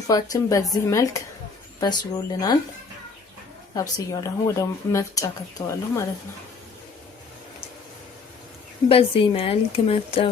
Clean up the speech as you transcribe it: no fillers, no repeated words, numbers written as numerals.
ሱፋችን በዚህ መልክ በስሎልናል። አብስያለሁ። ወደ መፍጫ ከተዋለሁ ማለት ነው። በዚህ መልክ መፍጫው